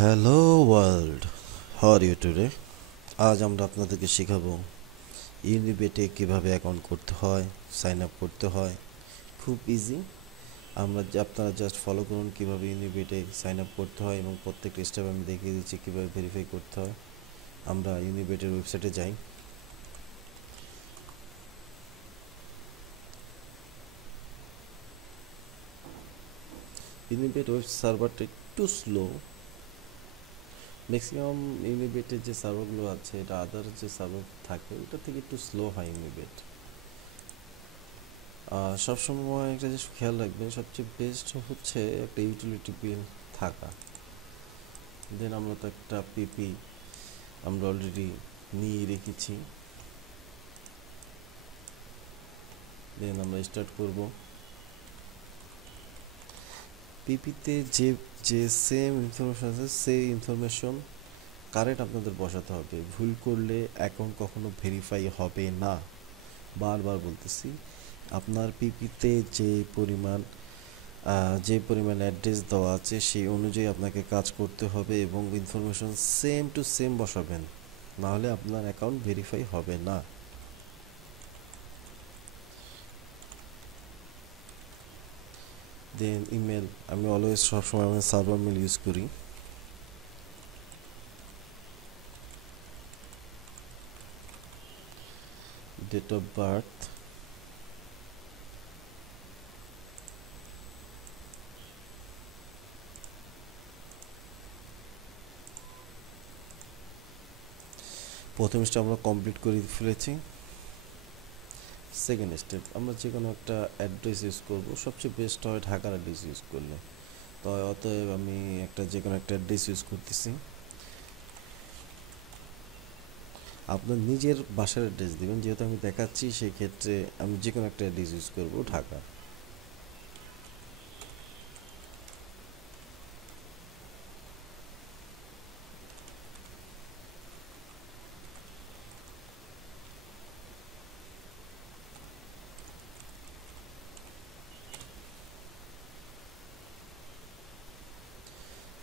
Hello world, how are you today? আজ আমরা আপনাদেরকে শেখাবো ইউনিবেটে কিভাবে অ্যাকাউন্ট করতে হয়, সাইন আপ করতে হয়। খুব ইজি। আপনারা জাস্ট ফলো করুন কিভাবে ইউনিবেটে সাইন আপ করতে হয় এবং প্রত্যেকটা স্টেপ আমি দেখিয়ে দিচ্ছি কিভাবে ভেরিফাই করতে হয়। আমরা ইউনিবেটের ওয়েবসাইটে যাই। ইউনিবেট ওয়েব সার্ভারটা একটু স্লো। ম্যাক্সিমাম ইউনিবেটের যে সার্ভারগুলো আছে, এটা আদার যে সার্ভার থাকে ওটা থেকে একটু স্লো হয় ইউনিবেট। সবসময় একটা জিনিস খেয়াল রাখবেন, সবচেয়ে বেস্ট হচ্ছে একটা ইউটিলিটি বিল থাকা। দেন আমরা তো একটা পিপি আমরা অলরেডি নিয়ে রেখেছি। দেন আমরা স্টার্ট করব। পিপিতে যে যে সেম ইনফরমেশন আছে সেই ইনফরমেশন কারেক্ট আপনাদের বসাতে হবে। ভুল করলে অ্যাকাউন্ট কখনো ভেরিফাই হবে না। বারবার বলতেছি, আপনার পিপিতে যে পরিমাণ অ্যাড্রেস দেওয়া আছে সেই অনুযায়ী আপনাকে কাজ করতে হবে এবং ইনফরমেশন সেম টু সেম বসাবেন, নাহলে আপনার অ্যাকাউন্ট ভেরিফাই হবে না। দেন ইমেল, আমি অলওয়েজ সবসময় আমি সার্ভার মেল ইউজ করি। ডেট অফ বার্থ, প্রথম স্টেপ আমরা কমপ্লিট করে ফেলেছি। সেকেন্ড স্টেপ, আমরা যে কোনো একটা অ্যাড্রেস ইউজ করব। সবচেয়ে বেস্ট হয় ঢাকার অ্যাড্রেস ইউজ করলে। তো অতএব আমি যে কোনো একটা অ্যাড্রেস ইউজ করতেছি। আপনার নিজের বাসার অ্যাড্রেস দিবেন, যেহেতু আমি দেখাচ্ছি সেই ক্ষেত্রে আমি যে কোনো একটা অ্যাড্রেস ইউজ করব, ঢাকা।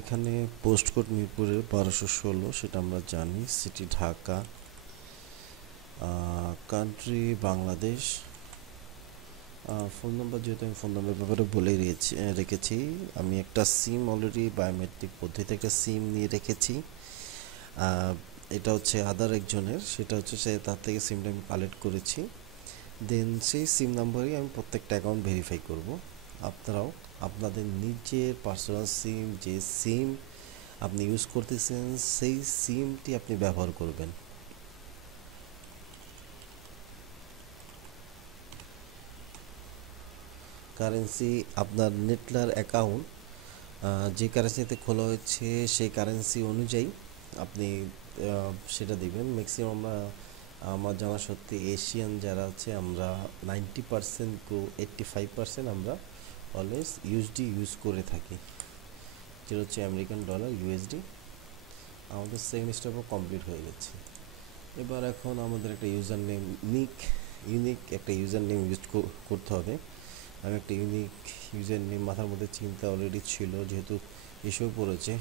এখানে পোস্ট কোড মিরপুরের 1216, সেটা আমরা জানি। City Dhaka, country Bangladesh. Phone number, যেহেতু আমি ফোন নাম্বার ব্যাপারে বলে রেখেছি, আমি একটা সিম অলরেডি বায়োমেট্রিক পদ্ধতিতে একটা সিম নিয়ে রেখেছি। এটা হচ্ছে আদার একজনের, সেটা হচ্ছে সে তার থেকে সিমটা আমি কালেক্ট করেছি। দেন সেই সিম নাম্বারই আমি প্রত্যেকটা অ্যাকাউন্ট ভেরিফাই করব। আপনারাও আপনাদের নিজের পার্সোনাল সিম, যে সিম আপনি ইউজ করতেছেন সেই সিমটি আপনি ব্যবহার করবেন। কারেন্সি, আপনার নেটলার অ্যাকাউন্ট যে কারেন্সিতে খোলা হয়েছে সেই কারেন্সি অনুযায়ী আপনি সেটা দিবেন। ম্যাক্সিমাম আমার জানা সত্যি এশিয়ান যারা আছে, আমরা 90% টু 85% আমরা অলওয়েজ ইউএসডি ইউজ করে থাকি, যেটা হচ্ছে আমেরিকান ডলার, ইউএসডি। আমাদের সেকেন্ড স্টেপও কমপ্লিট হয়ে গেছে। এখন আমাদের একটা ইউজার নেম, ইউনিক একটা ইউজার নেম ইউজ করতে হবে। আমি একটা ইউনিক ইউজার নেম মাথার মধ্যে চিন্তা অলরেডি ছিল, যেহেতু এসেও পড়েছে,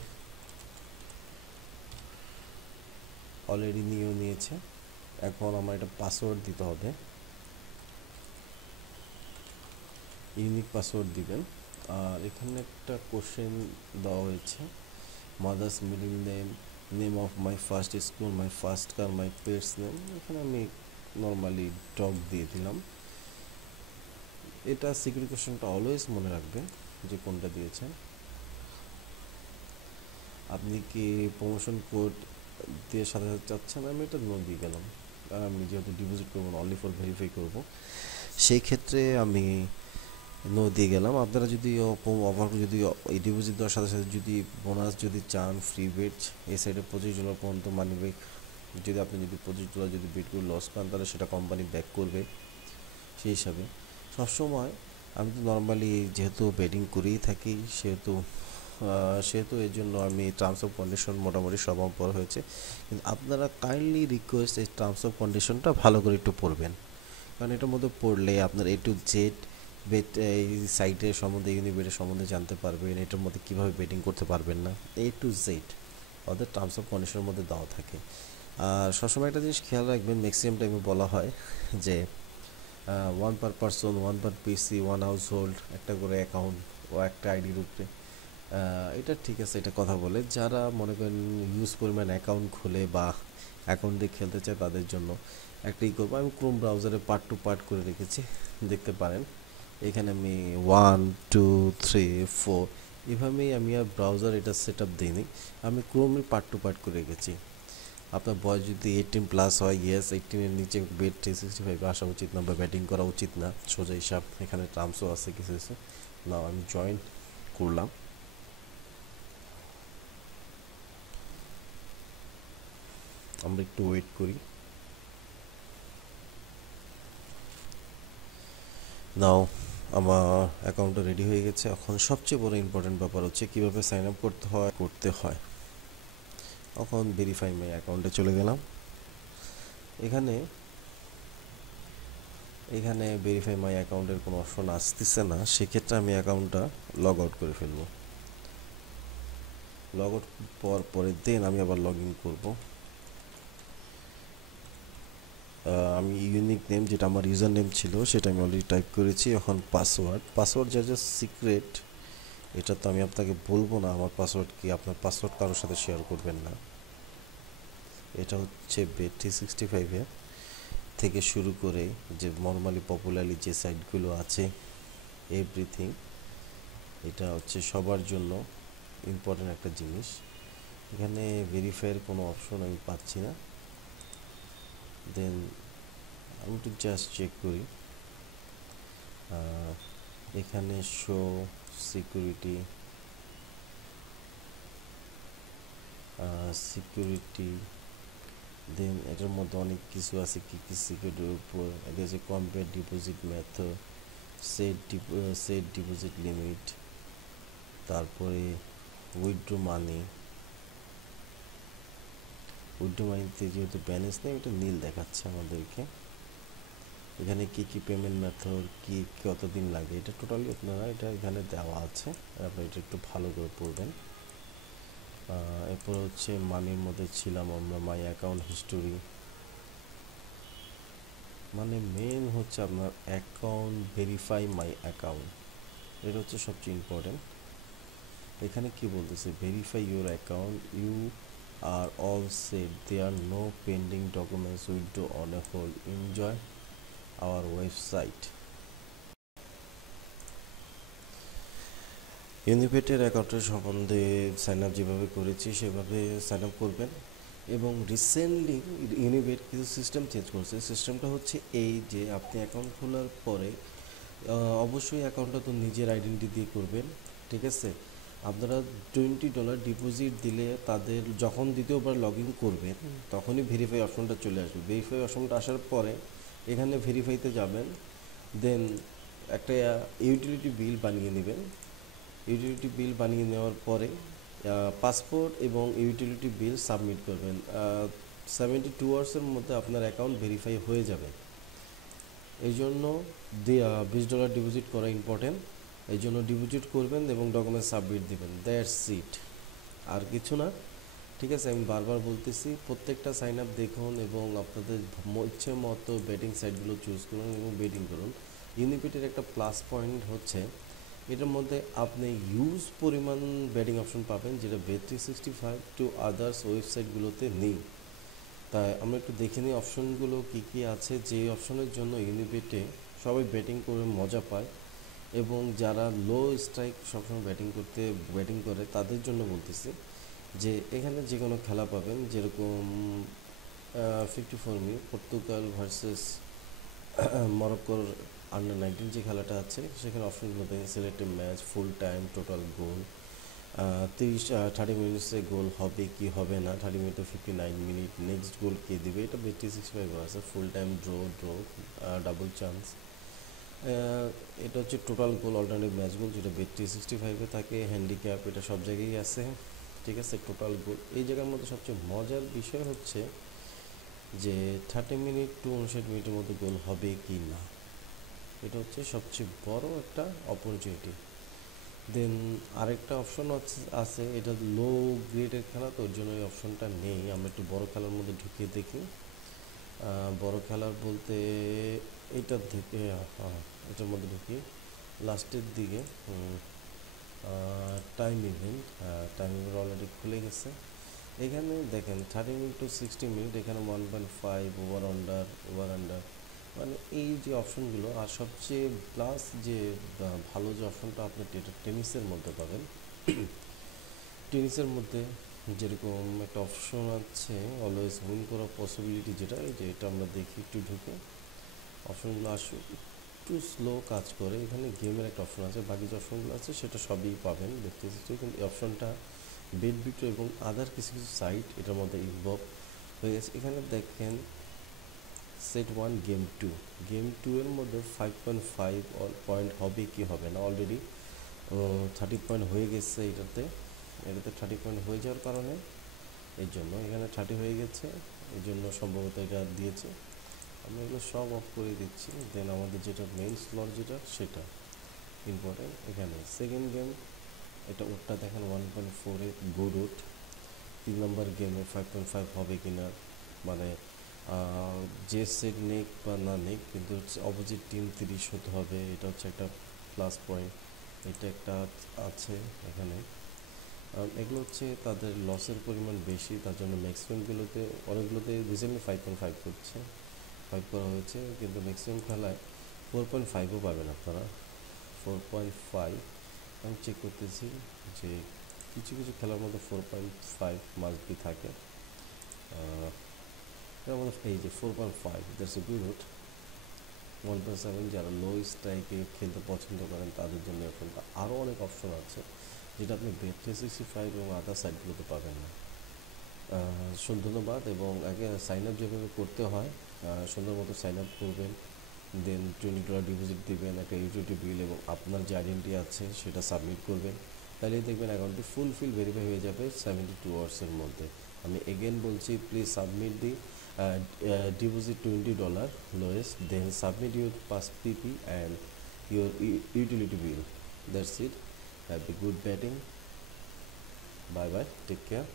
অলরেডি নিয়েও নিয়েছে। এখন আমার একটা পাসওয়ার্ড দিতে হবে, ইউনিক পাসওয়ার্ড দিবেন। আর এখানে একটা কোশ্চেন দেওয়া হয়েছে, mother's middle name, name of my first school, my first car, my pets name. এখানে আমি নর্মালি ডগ দিয়ে দিলাম। এটা সিকিউরিটি কোশ্চেনটা অলওয়েজ মনে রাখবেন যে কোনটা দিয়েছেন। আপনি কি প্রমোশন কোড দিয়ে সাথে সাথে চাচ্ছেন? আমি এটা নো দিয়ে গেলাম, আমি যেহেতু ডিপোজিট করবো না, অনলি ফর ভেরিফাই করবো, সেই ক্ষেত্রে আমি নো দিয়ে গেলাম। আপনারা যদি অফার যদি এই ডিপোজিট দেওয়ার সাথে সাথে যদি বোনাস যদি চান, ফ্রি বেট এই সাইডে $25 পর্যন্ত মানি ব্যাক, যদি আপনি যদি $25 যদি বেট করে লস পান তাহলে সেটা কোম্পানি ব্যাক করবে। সেই হিসাবে সবসময় আমি তো নর্মালি যেহেতু বেটিং করেই থাকি, সেহেতু এর জন্য আমি টার্মস অফ কন্ডিশন মোটামুটি সব আমার পড়া হয়েছে। কিন্তু আপনারা কাইন্ডলি রিকোয়েস্ট এই টার্মস অফ কন্ডিশনটা ভালো করে একটু পড়বেন, কারণ এটার মধ্যে পড়লে আপনার A to Z বেট এই সাইটের সম্বন্ধে ইউনিবেটের সম্বন্ধে জানতে পারবেন, এটার মধ্যে কীভাবে বেটিং করতে পারবেন না, A to Z ওদের টার্মস অফ কন্ডিশনের মধ্যে দেওয়া থাকে। আর সবসময় একটা জিনিস খেয়াল রাখবেন, ম্যাক্সিমাম টাইমে বলা হয় যে 1 per person, 1 per PC, 1 house hold, একটা করে অ্যাকাউন্ট ও একটা আইডির উপরে। এটা ঠিক আছে, এটা কথা বলে যারা মনে করেন ইউজ পরিমাণ অ্যাকাউন্ট খুলে বা অ্যাকাউন্ট দিয়ে খেলতে চায় তাদের জন্য একটা করবো। আমি ক্রোম ব্রাউজারে পার্ট টু পার্ট করে রেখেছি, দেখতে পারেন। এখানে আমি 1 2 3 4 এভাবেই আমি আর ব্রাউজার এটা সেট আপ দিইনি, আমি ক্রোমে পার্ট টু পার্ট করে রেখেছি। আপনার বয়স যদি 18+ হয়, ইয়েস 18-এর নিচে বেট 365 আসা উচিত না বা ব্যাটিং করা উচিত না, সোজা হিসাব। এখানে টার্মসও আছে কিছু কিছু। না, আমি জয়েন করলাম। আমরা একটু ওয়েট করি। নাও আমার অ্যাকাউন্টটা রেডি হয়ে গেছে। এখন সবচেয়ে বড় ইম্পর্টেন্ট ব্যাপার হচ্ছে কীভাবে সাইন আপ করতে হয়। এখন ভেরিফাই মাই অ্যাকাউন্টে চলে গেলাম। এখানে ভেরিফাই মাই অ্যাকাউন্টের কোনো অপশন আসতেছে না, সেক্ষেত্রে আমি অ্যাকাউন্টটা লগ আউট করে ফেলবো। লগ আউট পরে দেন আমি আবার লগ ইন করবো। আমি ইউনিক নেম, যেটা আমার ইউজার নেম ছিল সেটা আমি অলরেডি টাইপ করেছি। এখন পাসওয়ার্ড যা সিক্রেট, এটা তো আমি আপনাকে বলবো না আমার পাসওয়ার্ড কি, আপনার পাসওয়ার্ড কারোর সাথে শেয়ার করবেন না। এটা হচ্ছে bet365 থেকে শুরু করে যে নর্মালি পপুলারলি যে সাইটগুলো আছে এভরিথিং, এটা হচ্ছে সবার জন্য ইম্পর্টেন্ট একটা জিনিস। এখানে ভেরিফাইয়ের কোনো অপশন আমি পাচ্ছি না। দেন আমি একটু জাস্ট চেক করি। এখানে শো সিকিউরিটি দেন এটার মধ্যে অনেক কিছু আছে, কী কী সিকিউরিটির উপর। এটা হচ্ছে compare deposit method, set deposit limit, তারপরে উইথড্র মানিতে যেহেতু ব্যালেন্স নেই, এটা নীল দেখাচ্ছে আমাদেরকে। এখানে কি কি পেমেন্ট মেথড, কি কতদিন লাগে, এটা টোটালি আপনারা এটা এখানে দেওয়া আছে, আপনারা এটা একটু ভালো করে পড়বেন। এরপর হচ্ছে মানির মধ্যে ছিলাম আমরা, মাই অ্যাকাউন্ট হিস্টোরি, মানে মেন হচ্ছে আপনার অ্যাকাউন্ট ভেরিফাই মাই অ্যাকাউন্ট, এটা হচ্ছে সবচেয়ে ইম্পর্টেন্ট। এখানে কি বলতেছে, verify your account, you are all set, there no pending documents, withdraw on a whole, enjoy our website. ইউনিবেটের অ্যাকাউন্টের সম্বন্ধে সাইন আপ যেভাবে করেছি সেভাবে সাইন আপ করবেন। এবং রিসেন্টলি ইউনিবেট কিছু সিস্টেম চেঞ্জ করছে। সিস্টেমটা হচ্ছে এই যে আপনি অ্যাকাউন্ট খোলার পরে অবশ্যই অ্যাকাউন্টটা তো নিজের আইডেন্টি দিয়ে করবেন, ঠিক আছে। আপনারা $20 ডিপোজিট দিলে তাদের যখন দ্বিতীয়বার লগ ইন করবেন তখনই ভেরিফাই অপশনটা চলে আসবে। ভেরিফাই অপশনটা আসার পরে এখানে ভেরিফাইতে যাবেন, দেন একটা ইউটিলিটি বিল বানিয়ে নেবেন। ইউটিলিটি বিল বানিয়ে নেওয়ার পরে পাসপোর্ট এবং ইউটিলিটি বিল সাবমিট করবেন। 72 আওয়ার্সের মধ্যে আপনার অ্যাকাউন্ট ভেরিফাই হয়ে যাবে। এই জন্য $20 ডিপোজিট করা ইম্পর্টেন্ট। এই জন্য ডিপোজিট করবেন এবং ডকুমেন্ট সাবমিট দিবেন, দ্যাটস ইট, আর কিছু না। ঠিক আছে, আমি বারবার বলতেছি প্রত্যেকটা সাইন আপ দেখুন এবং আপনাদের ইচ্ছে মতো বেটিং সাইটগুলো চুজ করুন এবং বেটিং করুন। ইউনিবেটের একটা প্লাস পয়েন্ট হচ্ছে এটার মধ্যে আপনি ইউজ পরিমাণ বেটিং অপশন পাবেন, যেটা bet365 টু আদার্স ওয়েবসাইটগুলোতে নেই। তাই আমরা একটু দেখে নিই অপশনগুলো কী কী আছে, যে অপশনের জন্য ইউনিবেটে সবাই ব্যাটিং করে মজা পায় এবং যারা লো স্ট্রাইক সবসময় ব্যাটিং করে তাদের জন্য বলতেছি যে এখানে যে কোনো খেলা পাবেন, যেরকম 54 মিনিট পর্তুগাল ভার্সেস মরক্কোর আন্ডার 19 যে খেলাটা আছে, সেখানে অপশনগুলো দেখেন, selected match, full time, total goal, 30 মিনিটসে গোল হবে কি হবে না, 30 মিনিটে 59 মিনিট, নেক্সট গোল কে দিবে, এটা bet365 আছে। Full time, draw, double chance, এটা হচ্ছে টোটাল গোল, অল্টারনেটিভ ম্যাচ গোল, যেটা bet365 থাকে। হ্যান্ডিক্যাপ, এটা সব জায়গায় আছে, ঠিক আছে। টোটাল গোল, এই জায়গার মধ্যে সবচেয়ে মজার বিষয় হচ্ছে যে 30 মিনিট টু 59 মিনিটের মধ্যে গোল হবে কি না, এটা হচ্ছে সবচেয়ে বড় একটা অপরচুনিটি। দেন আরেকটা অপশন আছে, এটা লো গ্রেডের খেলা, তো ওর জন্য এই অপশনটা নেই। আমরা একটু বড় খেলার মধ্যে ঢুকিয়ে দেখি। বড় খেলার বলতে এটার থেকে, এটার মধ্যে ঢুকি লাস্টের দিকে। Time event, time event already খুলে গেছে। এখানে দেখেন 30 মিনিট টু 60 মিনিট, এখানে 1.5 ওভার আন্ডার, মানে এই যে অপশনগুলো। আর সবচেয়ে প্লাস যে ভালো যে অপশনটা আপনি টেনিসের মধ্যে পাবেন, টেনিসের মধ্যে যেরকম একটা অপশন আছে অলওয়েজ উইন করার পসিবিলিটি, যেটা এই যে এটা আমরা দেখি একটু ঢুকে। অপশনগুলো আসলে একটু স্লো কাজ করে। এখানে গেমের একটা অপশন আছে, বাকি যে অপশনগুলো আছে সেটা সবই পাবেন দেখতেছি, কিন্তু এই অপশনটা বেট বিক্রয় এবং আদার কিছু কিছু সাইট এটার মধ্যে ইনভলভ হয়ে গেছে। এখানে দেখেন সেট 1 গেম টু এর মধ্যে 5.5 পয়েন্ট হবে কি হবে না, অলরেডি 30 পয়েন্ট হয়ে গেছে। এটাতে 30 পয়েন্ট হয়ে যাওয়ার কারণে এই জন্য এখানে 30 হয়ে গেছে, এই জন্য সম্ভবত এটা দিয়েছে। আমি এগুলো সব অফ করে দিচ্ছি। দেন আমাদের যেটা মেইন স্লট যেটা সেটা ইম্পর্টেন্ট। এখানে সেকেন্ড গেম, এটা ওটা দেখেন 1.4-এ গুড। 3 নম্বর গেমে 5.5 হবে কি না, মানে যে সেট নেক বা না নেক, কিন্তু হচ্ছে অপোজিট টিম 30 হতে হবে, এটা হচ্ছে একটা প্লাস পয়েন্ট। এটা একটা আছে এখানে। এগুলো হচ্ছে তাদের লসের পরিমাণ বেশি, তার জন্য ম্যাক্সিমামগুলোতে, অনেকগুলোতে রিসেন্টলি 5.5 করছে, 5 করা হয়েছে, কিন্তু ম্যাক্সিমাম খেলায় 4.5ও পাবেন আপনারা। 4.5 আমি চেক করতেছি যে কিছু কিছু খেলার মধ্যে 4.5 মাস্ট বি থাকে। এর মধ্যে এই যে 4.5, দ্যাটস এ গুড। 1.7 যারা লো স্ট্রাইকে খেলতে পছন্দ করেন তাদের জন্য এখনটা আরও অনেক অপশন আছে, যেটা আপনি Bet365 এবং আদার সাইটগুলোতে পাবেন না। ধন্যবাদ। এবং আগে সাইন আপ যেভাবে করতে হয়, সুন্দর মতো সাইন আপ করবেন, দেন $20 ডিপোজিট দিবেন, একটা ইউটিলিটি বিল এবং আপনার যে আইডেন্টি আছে সেটা সাবমিট করবেন। তাহলেই দেখবেন অ্যাকাউন্টটি ফুলফিল ভেরিফাই হয়ে যাবে 72 আওয়ার্সের মধ্যে। আমি এগেন বলছি, please submit the deposit $20 lowest, then submit your pass PP and your utility bill. That's it. Have a good betting. Bye bye. Take care.